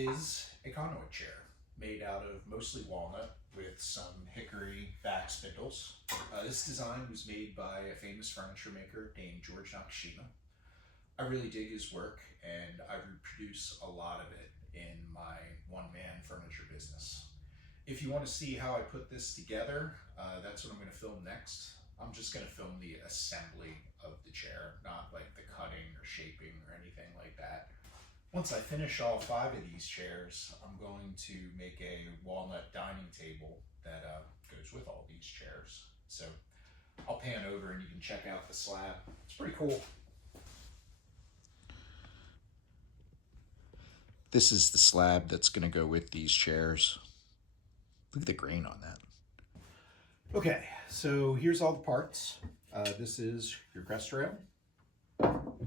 is a Conoid chair made out of mostly walnut with some hickory back spindles. This design was made by a famous furniture maker named George Nakashima. I really dig his work and I reproduce a lot of it in my one-man furniture business. If you want to see how I put this together, that's what I'm going to film next. I'm just going to film the assembly of the chair, not like the cutting or shaping or anything like that. Once I finish all 5 of these chairs, I'm going to make a walnut dining table that goes with all these chairs. So I'll pan over and you can check out the slab. It's pretty cool. This is the slab that's going to go with these chairs. Look at the grain on that. Okay, so here's all the parts. This is your crest rail.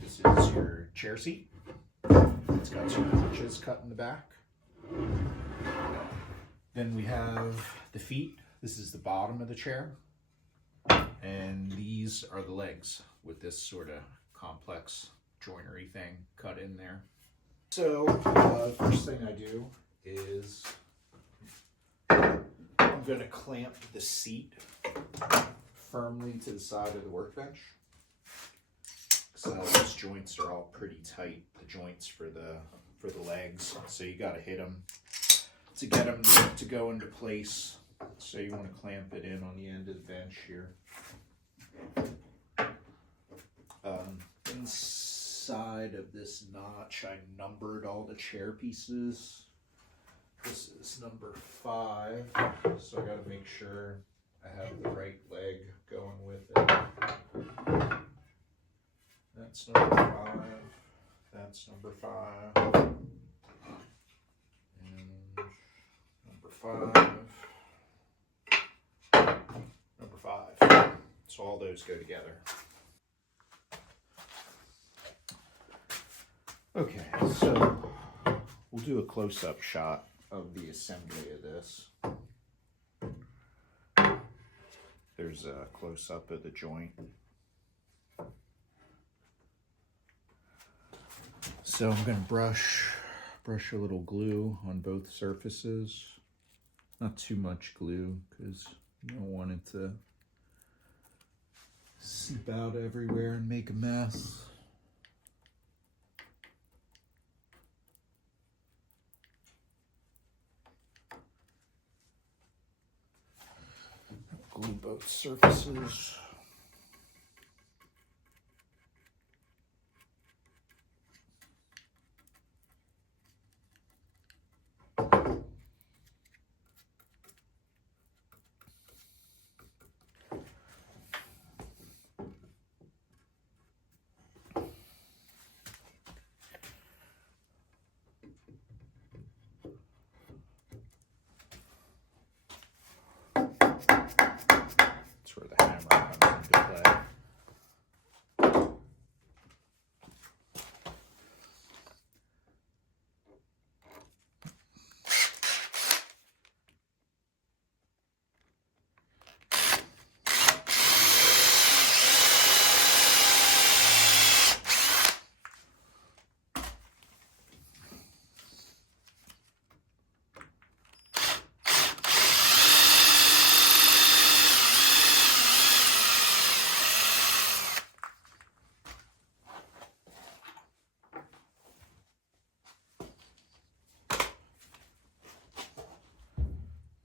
This is your chair seat. It's got 2 notches cut in the back. Then we have the feet. This is the bottom of the chair. And these are the legs with this sort of complex joinery thing cut in there. So, first thing I do is I'm going to clamp the seat firmly to the side of the workbench. So those joints are all pretty tight, the joints for the legs. So you got to hit them to get them to go into place. So you want to clamp it in on the end of the bench here. Inside of this notch, I numbered all the chair pieces. This is number 5, so I got to make sure I have the right leg going with it. That's number 5. That's number 5. And number 5. Number 5. So all those go together. Okay, so we'll do a close-up shot of the assembly of this. There's a close-up of the joint. So I'm going to brush a little glue on both surfaces. Not too much glue because you don't want it to seep out everywhere and make a mess. Glue both surfaces. That's where the hammer comes into play.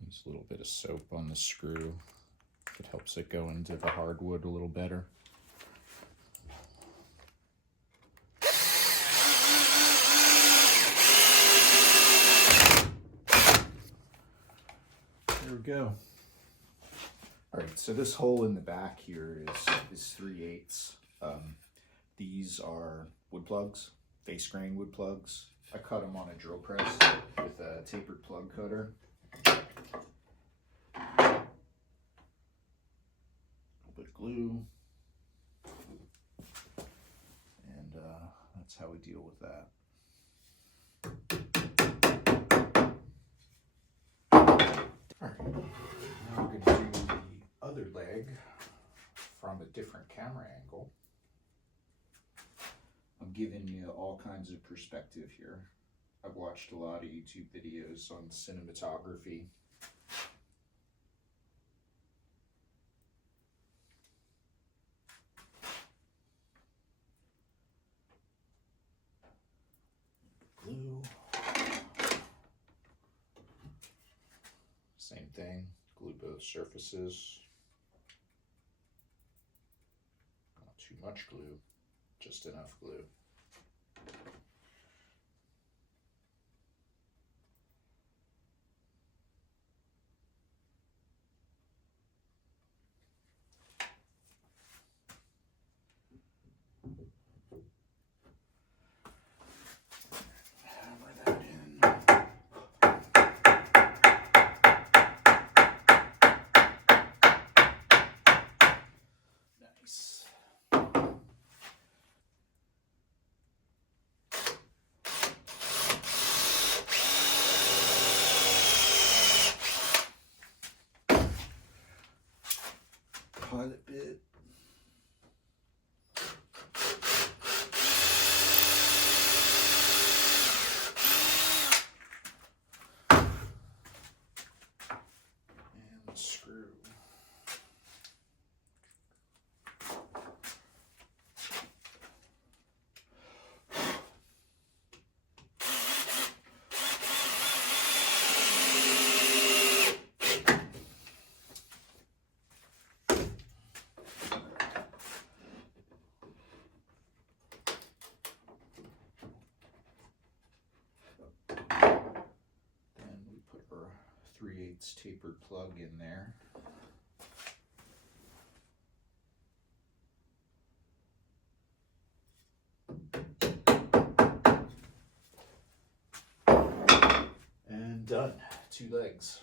Use a little bit of soap on the screw. It helps it go into the hardwood a little better. There we go. All right, so this hole in the back here is 3/8. These are wood plugs, face grain wood plugs. I cut them on a drill press with a tapered plug cutter. A little bit of glue. And that's how we deal with that. All right, now we're going to do the other leg from a different camera angle. I'm giving you all kinds of perspective here. I've watched a lot of YouTube videos on cinematography. Glue. Same thing, glue both surfaces. Not too much glue, just enough glue. Hammer that in. Nice. Pilot bit. And the screw. Then we put our 3/8 tapered plug in there. And done. 2 legs.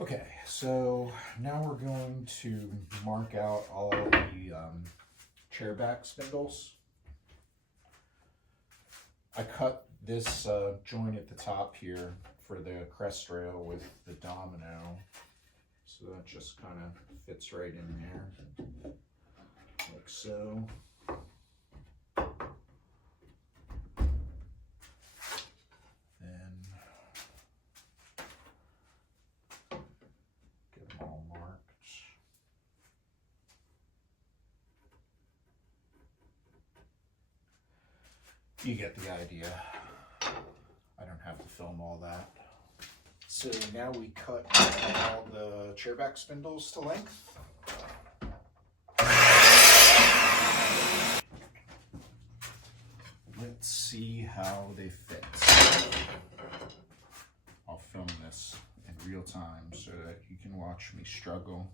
Okay, so now we're going to mark out all the chair back spindles. I cut this joint at the top here for the crest rail with the domino, so that just kind of fits right in there, like so. Then get them all marked. You get the idea. I don't have to film all that. So now we cut all the chair back spindles to length. Let's see how they fit. I'll film this in real time so that you can watch me struggle.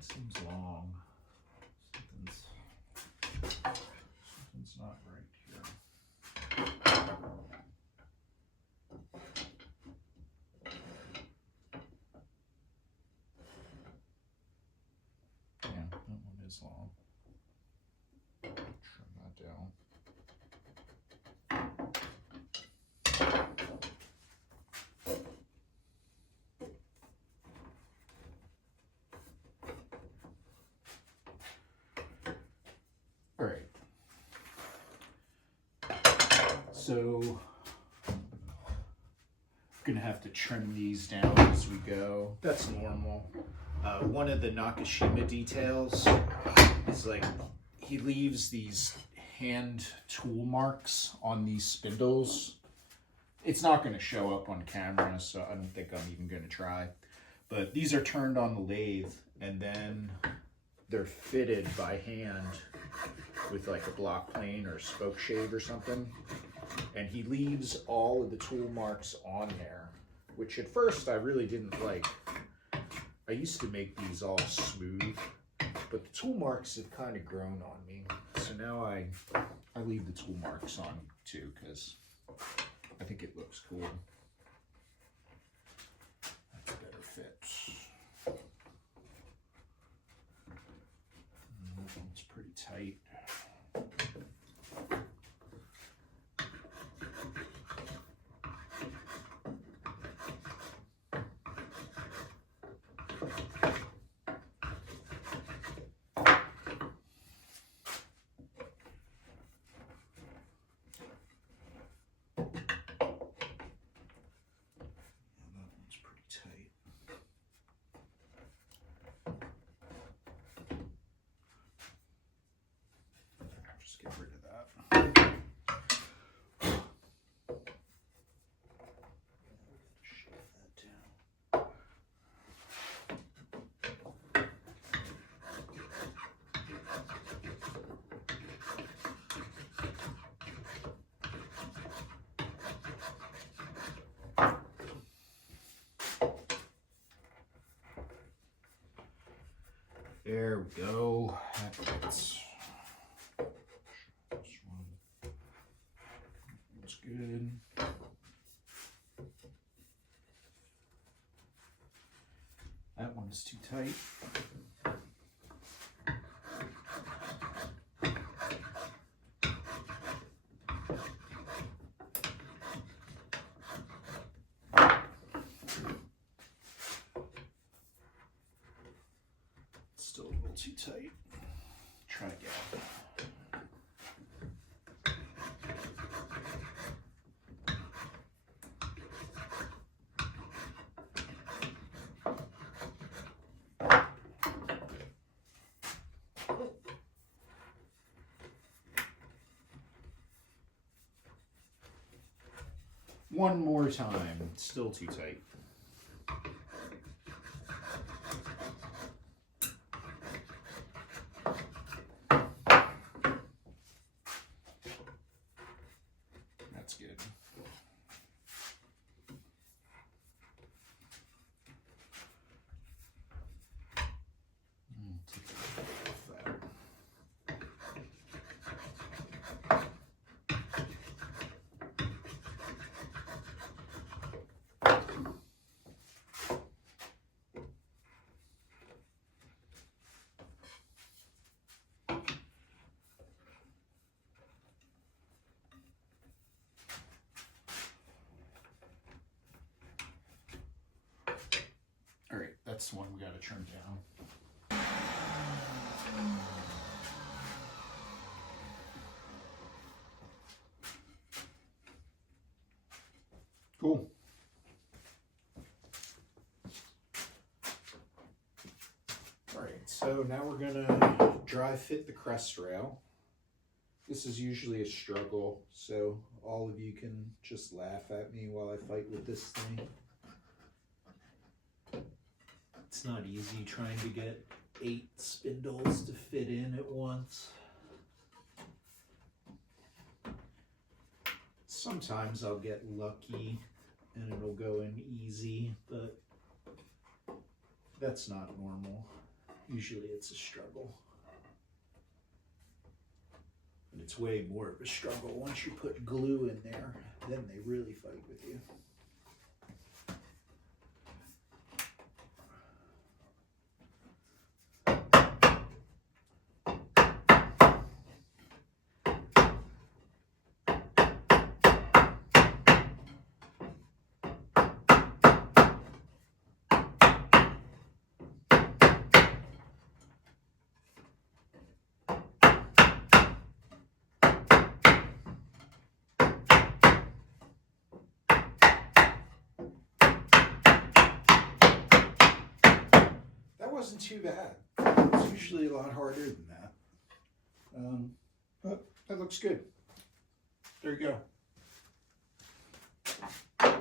Seems long. Something's not right here. Yeah, that one is long. Trim that down. All right. So I'm gonna have to trim these down as we go. That's normal. One of the Nakashima details is like he leaves these hand tool marks on these spindles. It's not going to show up on camera, so I don't think I'm even going to try. But these are turned on the lathe, and then they're fitted by hand with like a block plane or spoke shave or something. And he leaves all of the tool marks on there, which at first I really didn't like. I used to make these all smooth, but the tool marks have kind of grown on me. So now I leave the tool marks on too, because I think it looks cool. That's a better fit. That one's pretty tight. There we go. That fits. This one looks good. That one is too tight. Still a little too tight. Try again. One more time. Still too tight. That's good. Take that off that. All right, that's the one we got to trim down. Cool. All right, so now we're gonna dry fit the crest rail. This is usually a struggle, so all of you can just laugh at me while I fight with this thing. It's not easy trying to get 8 spindles to fit in at once. Sometimes I'll get lucky and it'll go in easy, but that's not normal. Usually it's a struggle. And it's way more of a struggle once you put glue in there, then they really fight with you. Wasn't too bad. It's usually a lot harder than that. But that looks good. There you go.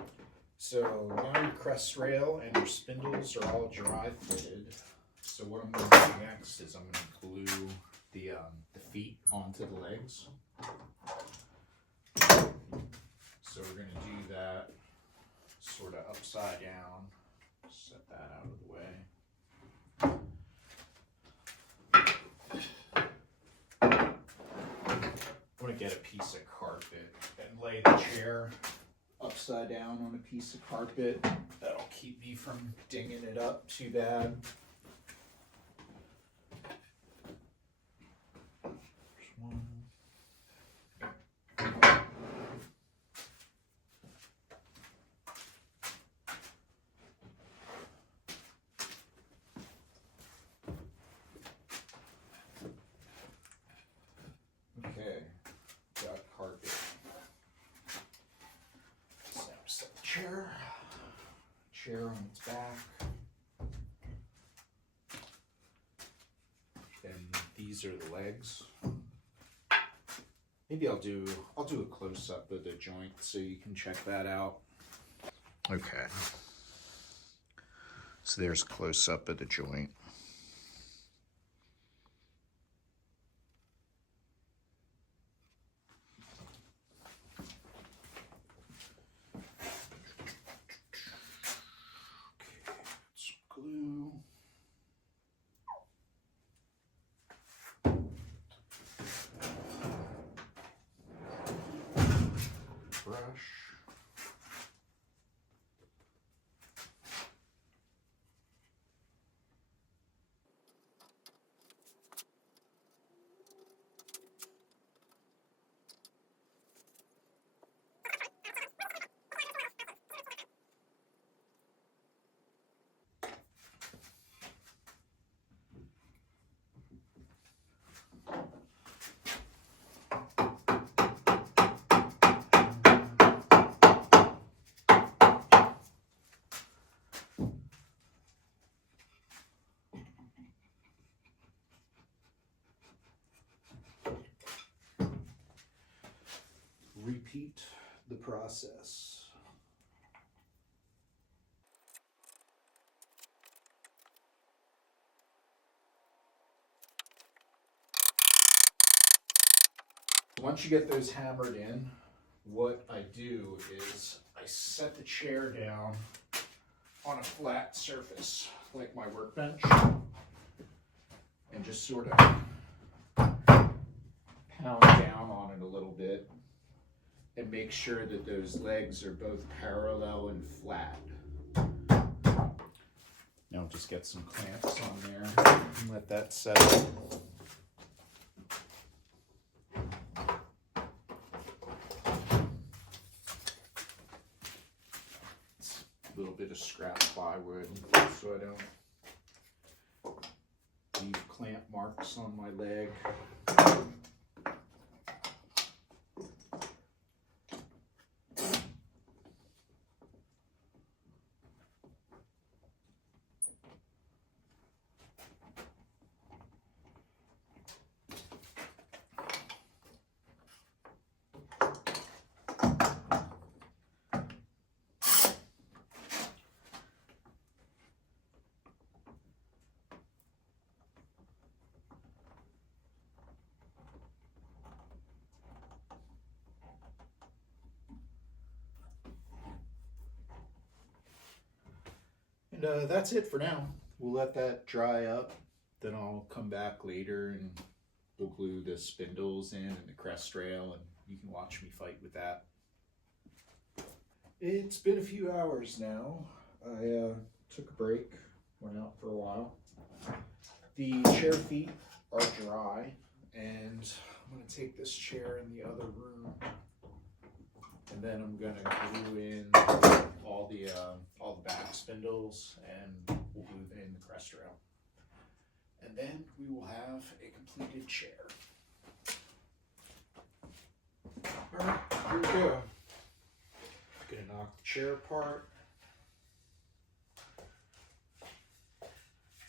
So now your crest rail and your spindles are all dry fitted. So what I'm going to do next is I'm going to glue the feet onto the legs. So we're going to do that sort of upside down. Set that out of the way. I'm going to get a piece of carpet and lay the chair upside down on a piece of carpet. That'll keep me from dinging it up too bad. There's one. Okay, got carpet. So set the chair on its back. And these are the legs. Maybe I'll do a close up of the joint so you can check that out. Okay. So there's a close up of the joint. Glue. repeat the process. Once you get those hammered in, what I do is I set the chair down on a flat surface like my workbench and just sort of pound down on it a little bit and make sure that those legs are both parallel and flat. Now just get some clamps on there and let that settle. A little bit of scrap plywood so I don't leave clamp marks on my leg. And that's it for now. We'll let that dry up. Then I'll come back later and we'll glue the spindles in and the crest rail, and you can watch me fight with that. It's been a few hours now. I took a break, went out for a while. The chair feet are dry, and I'm going to take this chair in the other room, and then I'm going to glue in all the back spindles, and we'll glue in the crest rail. And then we will have a completed chair. All right, here we go. Gonna knock the chair apart.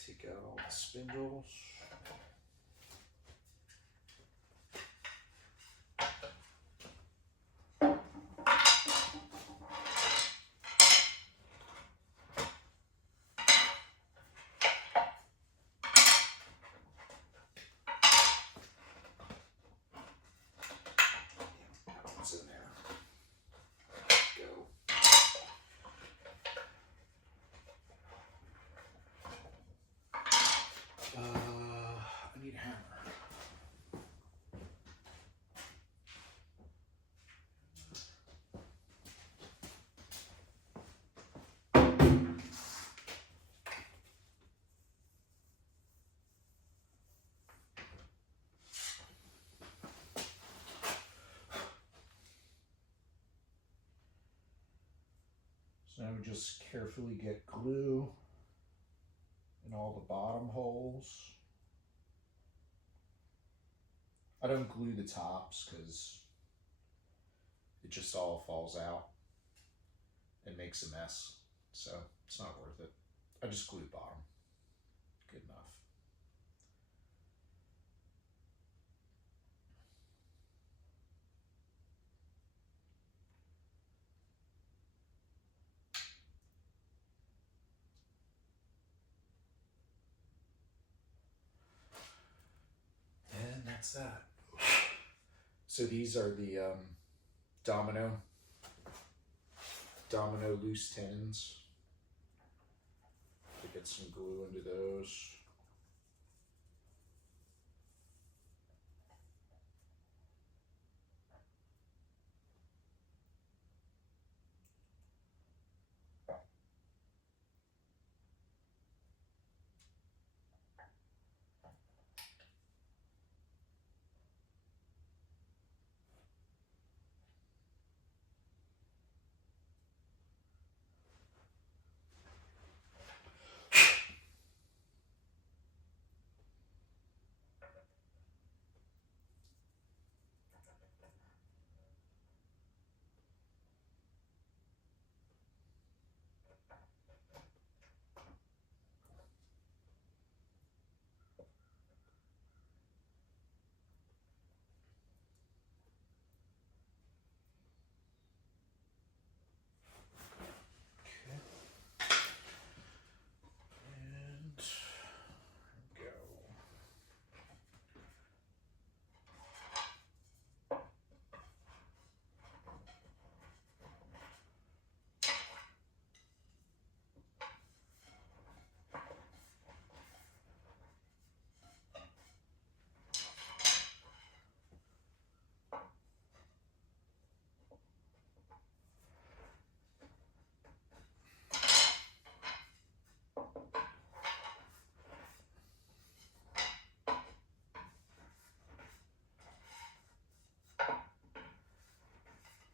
Take out all the spindles. What's in there? Go. I need a hammer. So now we just carefully get glue in all the bottom holes. I don't glue the tops because it just all falls out and makes a mess, so it's not worth it. I just glue the bottom. Good enough. And that's that. So these are the domino loose tins. To get some glue into those.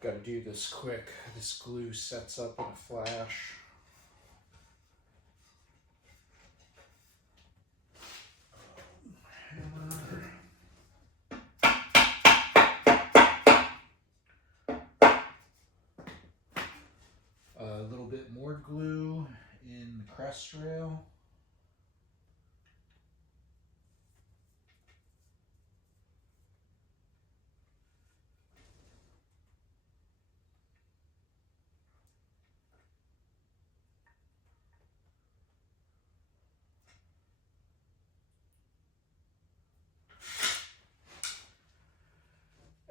Got to do this quick. This glue sets up in a flash. A little bit more glue in the crest rail.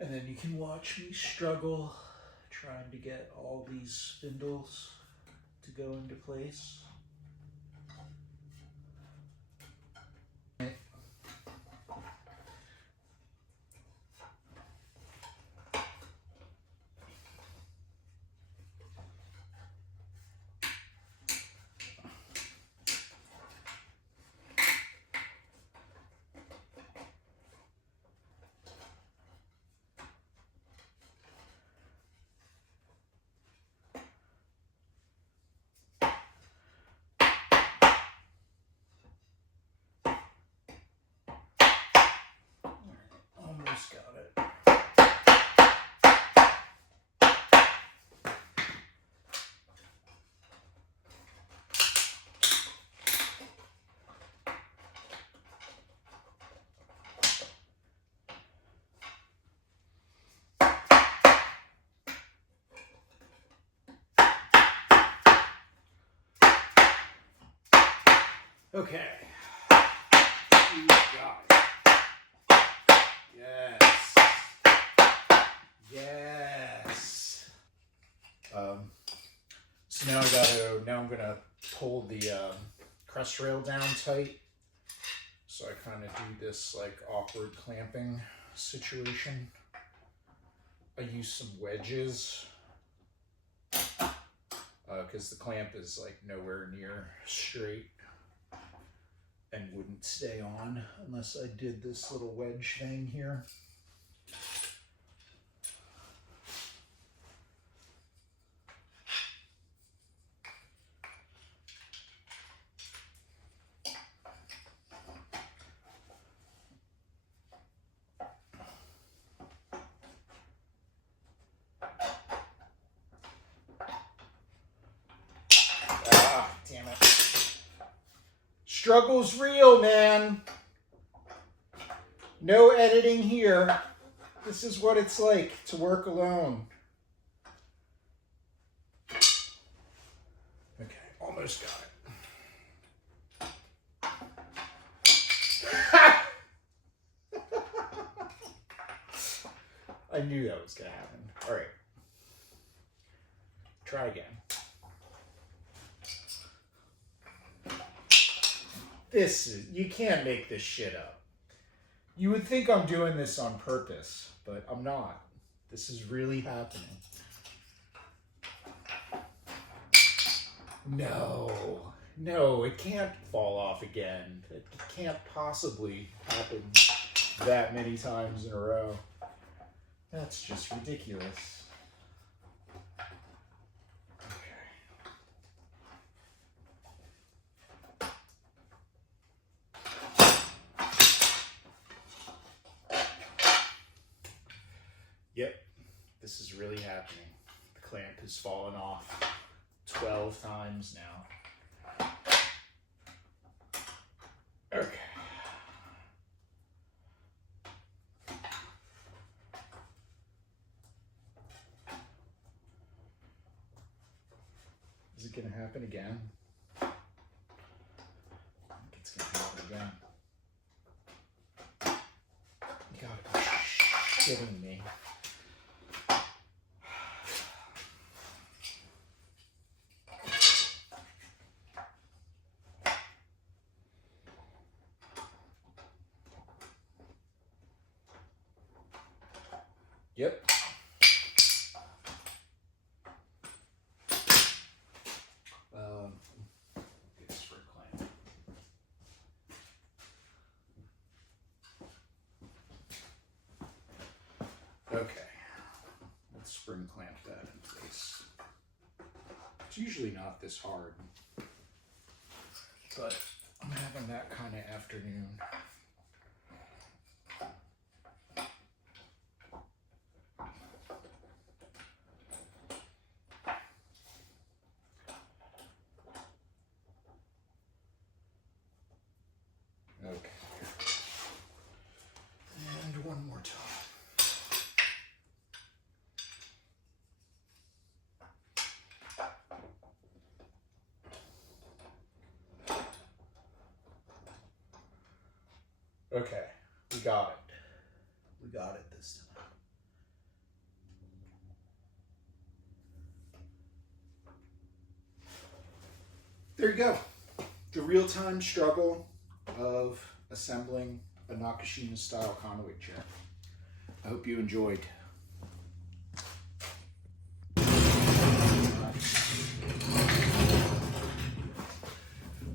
And then you can watch me struggle trying to get all these spindles to go into place. Almost got it. Okay. You got it. Yes. Yes. So now I'm gonna pull the crest rail down tight. So I kind of do this like awkward clamping situation. I use some wedges because the clamp is like nowhere near straight and wouldn't stay on unless I did this little wedge thing here. Ah, damn it. Struggle's real, man. No editing here. This is what it's like to work alone. Okay, almost got it. I knew that was going to happen. All right. Try again. You can't make this shit up. You would think I'm doing this on purpose, but I'm not. This is really happening. No, it can't fall off again. It can't possibly happen that many times in a row. That's just ridiculous. Yep, this is really happening. The clamp has fallen off 12 times now. Okay. Is it going to happen again? I think it's going to happen again. You gotta be shitting me. Yep. Get this for a clamp. Okay. Let's bring spring clamp that in place. It's usually not this hard, but I'm having that kind of afternoon. Okay. And one more time. Okay, we got it. We got it this time. There you go. The real-time struggle of assembling a Nakashima style Conoid chair. I hope you enjoyed.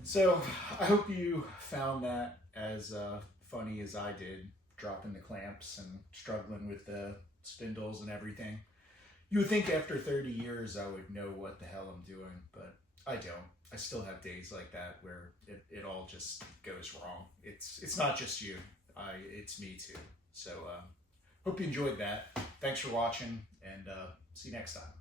So I hope you found that as funny as I did, dropping the clamps and struggling with the spindles and everything. You would think after 30 years I would know what the hell I'm doing, but I don't. I still have days like that where it all just goes wrong. It's not just you. It's me too. So hope you enjoyed that. Thanks for watching, and see you next time.